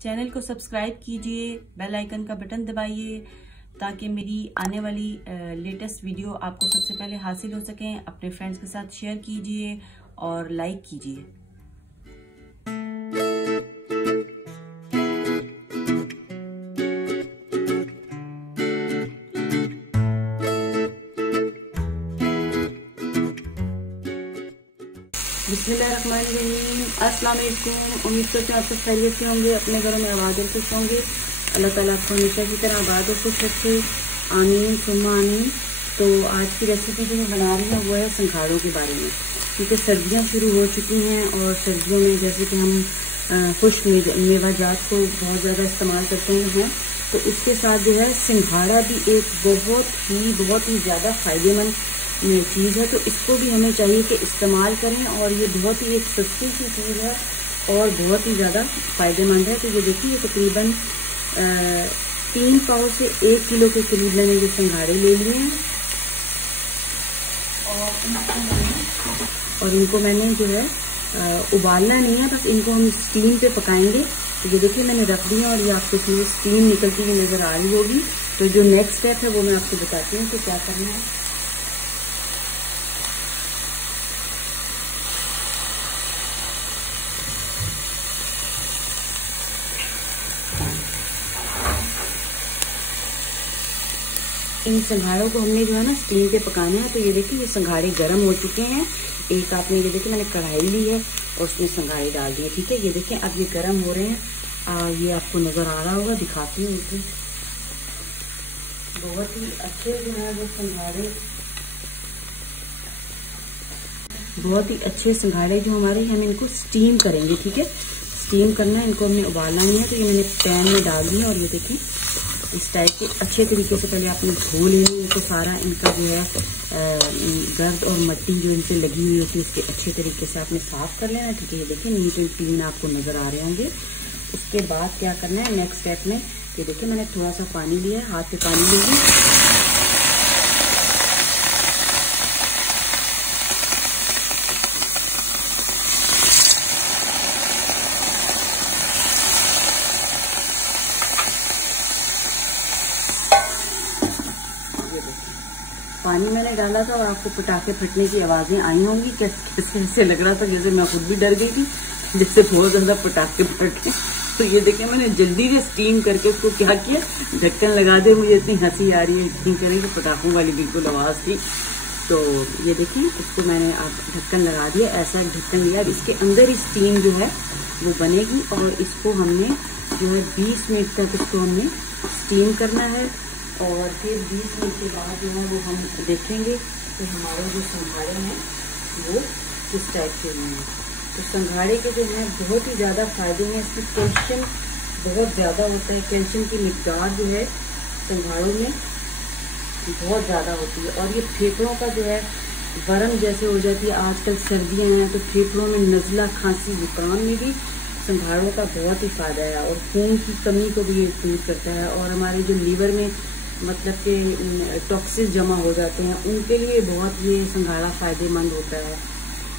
Channel को subscribe कीजिए, bell icon का बटन दबाइए ताकि मेरी आने वाली लेटेस्ट वीडियो आपको सबसे पहले हासिल हो सकें। अपने फ्रेंड्स के साथ शेयर कीजिए और लाइक कीजिए। बिस्मिल्लाहिर्रहमानिर्रहीम। अस्सलाम वालेकुम। उम्मीद करते हैं आप सब खैरियत से होंगे, अपने घरों में आबाद और खुश होंगे। अल्लाह ताला आपको हमेशा की तरह आबाद और खुश रखे, आमीन सुम्मा आमीन। तो आज की रेसिपी जो मैं बना रही हूँ वो है संघाड़ों के बारे में, क्योंकि सर्दियाँ शुरू हो चुकी हैं और सर्दियों में जैसे कि हम खुश्क मेवाजात को बहुत ज़्यादा इस्तेमाल करते हैं, तो इसके साथ जो है सिंघाड़ा भी एक बहुत ही ज़्यादा फायदेमंद चीज़ है। तो इसको भी हमें चाहिए कि इस्तेमाल करें और ये बहुत ही एक सस्ती सी चीज़ है और बहुत ही ज़्यादा फायदेमंद है। तो ये देखिए तकरीबन 3 पाव से 1 किलो के करीब मैंने ये संघाड़े ले लिए हैं और इनको मैंने जो है उबालना नहीं है, बस इनको हम स्टीम पे पकाएंगे। तो ये देखिए मैंने रख दिया और ये आपको इसमें स्टीम निकलती हुई नजर आ रही होगी। तो जो नेक्स्ट स्टेप है वो मैं आपको बताती हूँ कि क्या करना है। इन संघाड़ों को हमने जो है ना स्टीम पे पकाना है। तो ये देखिए ये संघाड़े गर्म हो चुके हैं। एक आपने ये देखिए मैंने कढ़ाई ली है और उसमें संघाड़े डाल दिए, ठीक है। ये देखिए अब ये गर्म हो रहे हैं, ये आपको नजर आ रहा होगा, दिखाती हूँ इसे। बहुत ही अच्छे जो है वो संघाड़े, बहुत ही अच्छे संघाड़े जो हमारे, हम इनको स्टीम करेंगे, ठीक है। स्टीम करना है, इनको हमने उबालना नहीं है। तो ये मैंने पैन में डाल दिया और ये देखिए इस टाइप के अच्छे तरीके से पहले आपने धो लेनी है। तो सारा इनका जो है गर्द और मट्टी जो इनसे लगी हुई होती है इसके अच्छे तरीके से आपने साफ कर लेना, ठीक है। ये देखिए नीट एंड क्लीन आपको नजर आ रहे होंगे। उसके बाद क्या करना है नेक्स्ट स्टेप में, ये देखिए मैंने थोड़ा सा पानी लिया है, हाथ पे पानी लीजिए। पानी मैंने डाला था और आपको पटाखे फटने की आवाजें आई होंगी। कैसे ऐसे लग रहा था जैसे मैं खुद भी डर गई थी, जैसे बहुत ज्यादा पटाखे फटे। तो ये देखिए मैंने जल्दी से स्टीम करके उसको क्या किया, ढक्कन लगा दे। मुझे इतनी हंसी आ रही है, इतनी करी कि पटाखों वाली बिल्कुल आवाज थी। तो ये देखिए इसको मैंने ढक्कन लगा दिया, ऐसा ढक्कन लिया। इसके अंदर ही स्टीम जो है वो बनेगी और इसको हमने जो है 20 मिनट तक इसको हमने स्टीम करना है। और फिर 20 मिनट के बाद जो है वो हम देखेंगे कि हमारे जो संघाड़े हैं वो किस टाइप के हैं। तो संघाड़े के जो है बहुत ही ज़्यादा फायदे हैं। इसमें कैल्शियम बहुत ज़्यादा होता है, कैल्शियम की मिकदार जो है संघाड़ों में बहुत ज़्यादा होती है। और ये फेफड़ों का जो है वर्म जैसे हो जाती है, आजकल सर्दियाँ हैं तो फेफड़ों में नज़ला खांसी जुकाम में भी संघाड़ों का बहुत ही फायदा है। और खून की कमी को भी ये दूर करता है। और हमारे जो लीवर में मतलब कि टॉक्सिस जमा हो जाते हैं उनके लिए बहुत ये संघाड़ा फायदेमंद होता है।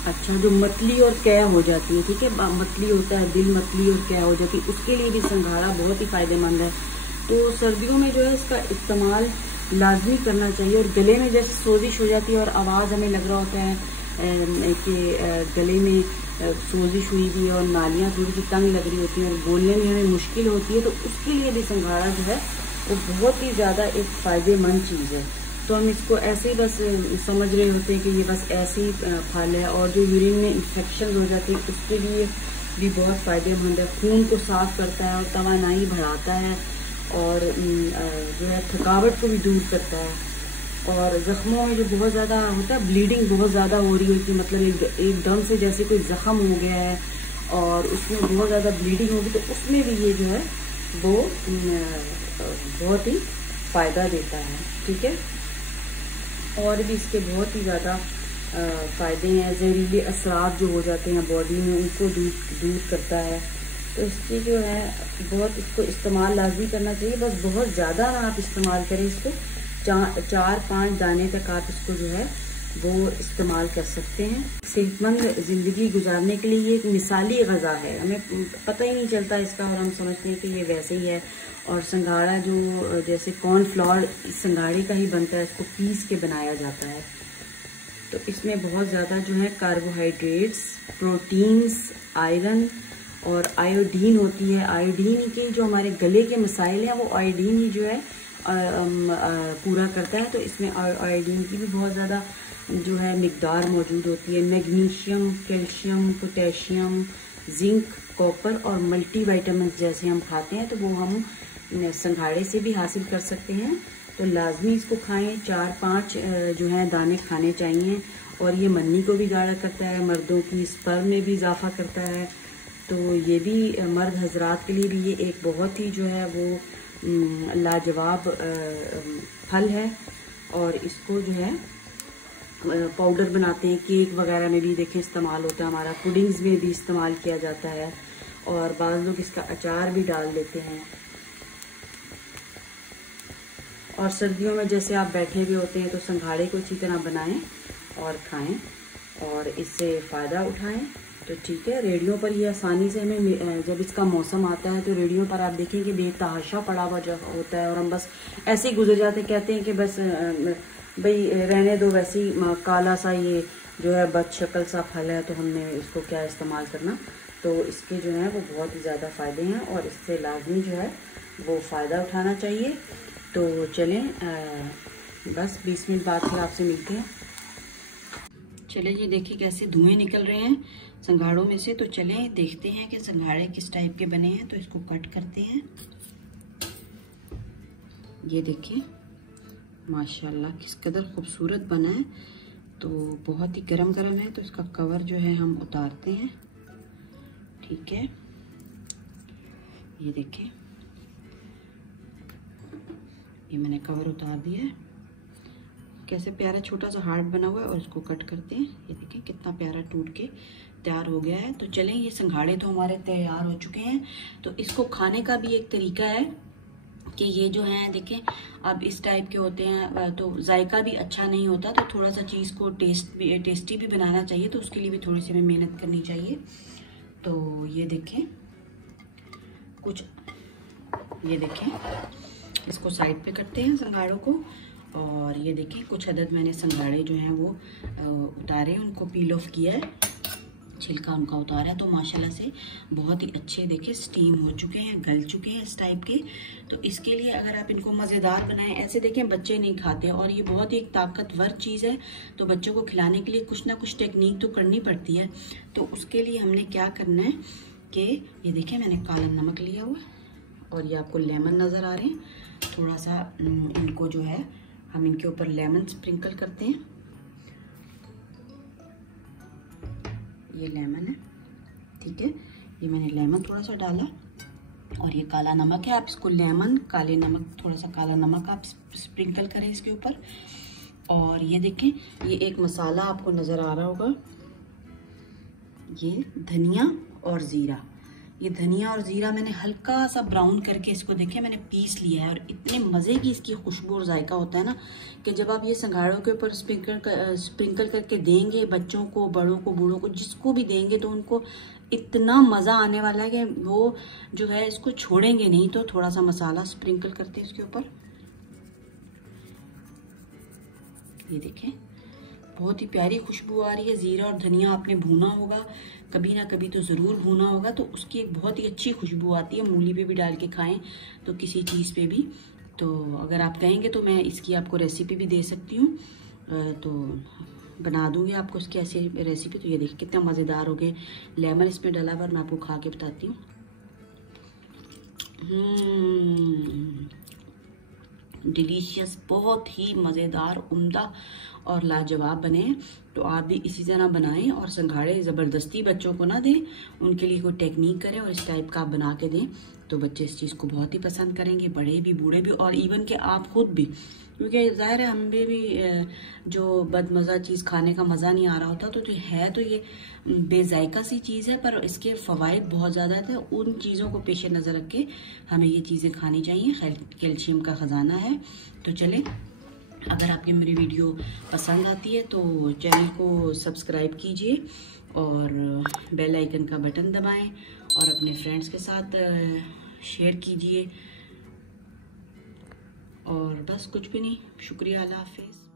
अच्छा, जो मतली और कै हो जाती है, ठीक है, मतली होता है, दिल मतली और कै हो जाती है, उसके लिए भी संघाड़ा बहुत ही फायदेमंद है। तो सर्दियों में जो है इसका इस्तेमाल लाजमी करना चाहिए। और गले में जैसे सोजिश हो जाती है और आवाज़ हमें लग रहा होता है कि गले में सोजिश हुई भी है और नालियाँ थोड़ी सी तंग लग रही होती हैं और बोलने में हमें मुश्किल होती है, तो उसके लिए भी संघाड़ा जो है वो बहुत ही ज़्यादा एक फ़ायदेमंद चीज़ है। तो हम इसको ऐसे ही बस समझ रहे होते हैं कि ये बस ऐसे ही फल है। और जो यूरिन में इन्फेक्शन हो जाती है उसके लिए भी बहुत फ़ायदेमंद है। खून को साफ करता है और तवानाई बढ़ाता है और जो है थकावट को भी दूर करता है। और जख्मों में जो बहुत ज़्यादा होता है, ब्लीडिंग बहुत ज़्यादा हो रही होती है, मतलब एकदम से जैसे कोई जख्म हो गया है और उसमें बहुत ज़्यादा ब्लीडिंग होगी, तो उसमें भी ये जो है वो बहुत ही फायदा देता है, ठीक है। और भी इसके बहुत ही ज़्यादा फायदे हैं। जहरीले असरात जो हो जाते हैं बॉडी में उनको दूर करता है। तो इसकी जो है बहुत इसको इस्तेमाल लाजमी करना चाहिए, बस बहुत ज़्यादा ना आप इस्तेमाल करें इसको। 4-5 दाने तक आप इसको जो है वो इस्तेमाल कर सकते हैं। सेहतमंद ज़िंदगी गुजारने के लिए ये एक मिसाली ग़ज़ा है, हमें पता ही नहीं चलता इसका और हम समझते हैं कि ये वैसे ही है। और संघाड़ा जो जैसे कॉर्नफ्लोर संघाड़े का ही बनता है, इसको पीस के बनाया जाता है। तो इसमें बहुत ज़्यादा जो है कार्बोहाइड्रेट्स, प्रोटीन्स, आयरन और आयोडीन होती है। आयोडीन के जो हमारे गले के मसाइल हैं वो आयोडीन ही जो है पूरा करता है। तो इसमें आयोडीन की भी बहुत ज़्यादा जो है मिकदार मौजूद होती है। Magnesium, calcium, potassium, zinc, copper और मल्टीविटामिन जैसे हम खाते हैं तो वो हम संघाड़े से भी हासिल कर सकते हैं। तो लाजमी इसको खाएं, 4-5 जो है दाने खाने चाहिए। और ये मन्नी को भी गाढ़ा करता है, मर्दों की स्पर्म में भी इजाफा करता है। तो ये भी मर्द हजरात के लिए भी ये एक बहुत ही जो है वो लाजवाब फल है। और इसको जो है पाउडर बनाते हैं, केक वगैरह में भी देखें इस्तेमाल होता है हमारा, पुडिंग्स में भी इस्तेमाल किया जाता है और बाज़ लोग इसका अचार भी डाल देते हैं। और सर्दियों में जैसे आप बैठे भी होते हैं तो संघाड़े को इसी तरह बनाएं और खाएं और इससे फ़ायदा उठाएं। तो ठीक है, रेडियो पर ये आसानी से हमें जब इसका मौसम आता है तो रेडियो पर आप देखें कि बेतहाशा पड़ा हुआ जो होता है और हम बस ऐसे ही गुजर जाते, कहते हैं कि बस भाई रहने दो, वैसी काला सा ये जो है बदशक्ल सा फल है तो हमने इसको क्या इस्तेमाल करना। तो इसके जो है वो बहुत ही ज़्यादा फ़ायदे हैं और इससे लाजमी जो है वो फ़ायदा उठाना चाहिए। तो चलें बस 20 मिनट बाद फिर आपसे मिलते हैं। चलें ये देखिए कैसे धुएं निकल रहे हैं संघाड़ों में से। तो चलें देखते हैं कि संघाड़े किस टाइप के बने हैं। तो इसको कट करते हैं। ये देखिए माशाल्लाह किस कदर खूबसूरत बना है। तो बहुत ही गरम गरम है तो इसका कवर जो है हम उतारते हैं। ठीक है, ये देखिए ये मैंने कवर उतार दिया है। कैसे प्यारा छोटा सा हार्ट बना हुआ है और इसको कट करते हैं। ये देखिए कितना प्यारा टूट के तैयार हो गया है। तो चलें ये संघाड़े तो हमारे तैयार हो चुके हैं। तो इसको खाने का भी एक तरीका है कि ये जो है देखें अब इस टाइप के होते हैं तो जायका भी अच्छा नहीं होता। तो थोड़ा सा चीज़ को टेस्टी भी बनाना चाहिए। तो उसके लिए भी थोड़ी सी हमें मेहनत करनी चाहिए। तो ये देखें कुछ, ये देखें इसको साइड पे करते हैं संघाड़ों को। और ये देखिए कुछ अदद मैंने संघाड़े जो हैं वो उतारे, उनको पील ऑफ किया है, छिलका उनका उतारा है। तो माशाल्लाह से बहुत ही अच्छे देखिए स्टीम हो चुके हैं, गल चुके हैं इस टाइप के। तो इसके लिए अगर आप इनको मज़ेदार बनाएं, ऐसे देखें बच्चे नहीं खाते और ये बहुत ही एक ताकतवर चीज़ है। तो बच्चों को खिलाने के लिए कुछ ना कुछ टेक्निक तो करनी पड़ती है। तो उसके लिए हमने क्या करना है कि ये देखिए मैंने काला नमक लिया हुआ और ये आपको लेमन नज़र आ रहे हैं। थोड़ा सा इनको जो है हम इनके ऊपर लेमन स्प्रिंकल करते हैं। ये लेमन है, ठीक है, ये मैंने लेमन थोड़ा सा डाला और ये काला नमक है। आप इसको लेमन, काले नमक, थोड़ा सा काला नमक आप स्प्रिंकल करें इसके ऊपर। और ये देखें ये एक मसाला आपको नज़र आ रहा होगा, ये धनिया और ज़ीरा। ये धनिया और ज़ीरा मैंने हल्का सा ब्राउन करके इसको देखें मैंने पीस लिया है। और इतने मज़े की इसकी खुशबू और जायका होता है ना कि जब आप ये संघाड़ों के ऊपर स्प्रिंकल करके देंगे बच्चों को, बड़ों को, बूढ़ों को, जिसको भी देंगे तो उनको इतना मज़ा आने वाला है कि वो जो है इसको छोड़ेंगे नहीं। तो थोड़ा सा मसाला स्प्रिंकल करते हैं इसके ऊपर। ये देखें बहुत ही प्यारी खुशबू आ रही है। ज़ीरा और धनिया आपने भूना होगा, कभी ना कभी तो ज़रूर भूना होगा, तो उसकी एक बहुत ही अच्छी खुशबू आती है। मूली पे भी डाल के खाएं तो किसी चीज़ पे भी। तो अगर आप कहेंगे तो मैं इसकी आपको रेसिपी भी दे सकती हूँ, तो बना दूँगी आपको इसकी ऐसी रेसिपी। तो ये देखिए कितना मज़ेदार हो गए, लेमन इसमें डाला हुआ, मैं आपको खा के बताती हूँ। डिलीशियस, बहुत ही मज़ेदार, उम्दा और लाजवाब बने। तो आप भी इसी तरह बनाएं और संघाड़े ज़बरदस्ती बच्चों को ना दें, उनके लिए कोई टेक्निक करें और इस टाइप का आप बना के दें तो बच्चे इस चीज़ को बहुत ही पसंद करेंगे, बड़े भी, बूढ़े भी और इवन के आप खुद भी। क्योंकि ज़ाहिर है हमें भी जो बदमज़ा चीज़ खाने का मज़ा नहीं आ रहा होता। तो है तो ये बेजायका सी चीज़ है पर इसके फ़वाइद बहुत ज़्यादा थे। उन चीज़ों को पेश नज़र रख के हमें ये चीज़ें खानी चाहिए। कैल्शियम का ख़जाना है। तो चलें अगर आपकी मेरी वीडियो पसंद आती है तो चैनल को सब्सक्राइब कीजिए और बेल आइकन का बटन दबाएं और अपने फ्रेंड्स के साथ शेयर कीजिए। और बस कुछ भी नहीं, शुक्रिया, अल्लाह हाफिज़।